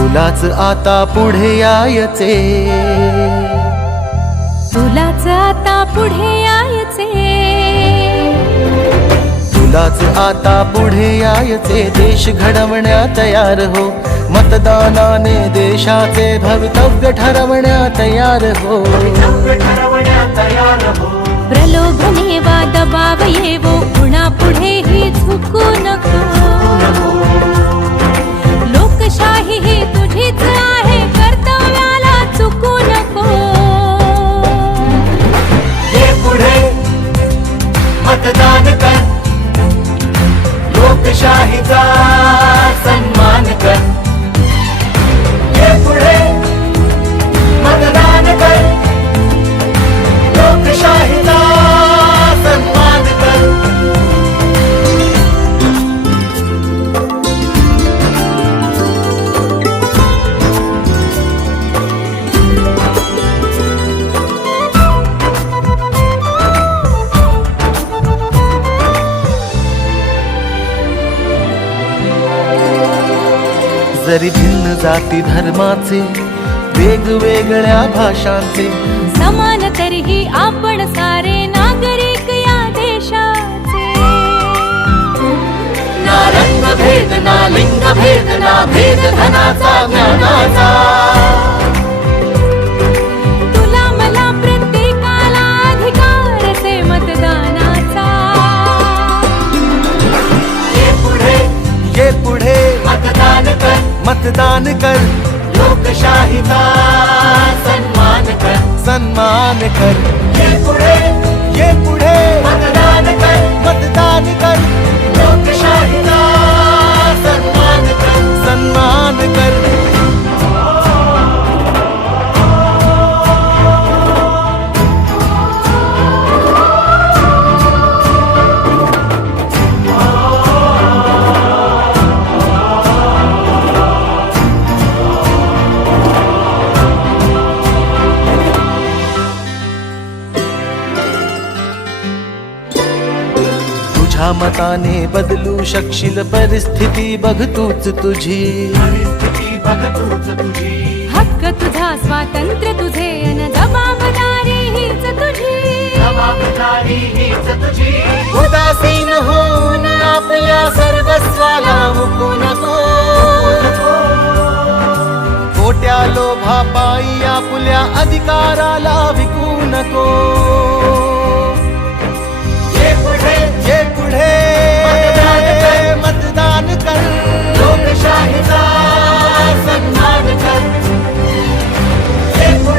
तुलाच आता पुढे यायचे, तुलाच आता पुढे यायचे, तुलाच आता पुढे यायचे. देश घडवण्या तयार हो, मतदानाने देशाचे भवितव्य ठरवण्या तयार हो. प्रलोभने वा दबाव येवो, पुन्हा पुढेही झुकू नको. लोकशाही ही तुझीच आहे, कर्तव्याला चुकू नको. ये पुढे मतदान कर, लोकशाहीचा सन्मान कर. ये पुढे मतदान कर, लोकशाहीचा सन्मान कर. जरी भिन्न जाती धर्माचे, वेगवेगळ्या भाषांचे, समान तरीही आपण सारे नागरिक या देशाचे. ना रंग भेद ना लिंग भेद ना भेद धनाचा ज्ञानाचा. तुला मला प्रत्येकाला अधिकार से मतदानाचा. ये पुढे मतदान कर, मतदान कर. लोकशाहीचा सन्मान कर, सन्मान कर. ये पुढे मतदान कर, मतदान कर. लोकशाहीचा सन्मान कर, सन्मान कर. तुझ्या मताने बदलू शकशील परिस्थिती, बघ तूच तुझी. हक्क तुझा, स्वातंत्र्य तुझे, अन जबाबदारी हीच तुझी. उदासीन होऊन आपल्या सर्वस्वाला मुकू नको. खोट्या लोभापायी आपल्या अधिकाराला विकू